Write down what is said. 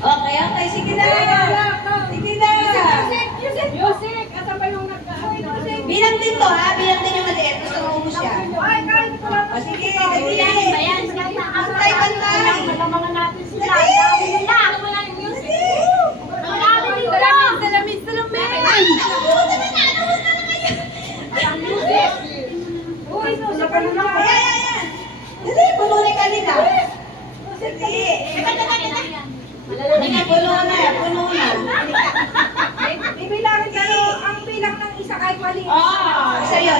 Okay, sige na. Sige na. Music! Asa ba yung Bilang din to ha, bilang din yung maliit. Gusto mo ubus siya. O sige, dali. Pantay, pantay. Mga natin sila. Dali. Salamin! Uy, sa kanila. Ayan. Dali, puno na kanina. Dali. Puno na. Bibilangin ka ang bilang ng isa kahit mali. Oo, isa yun.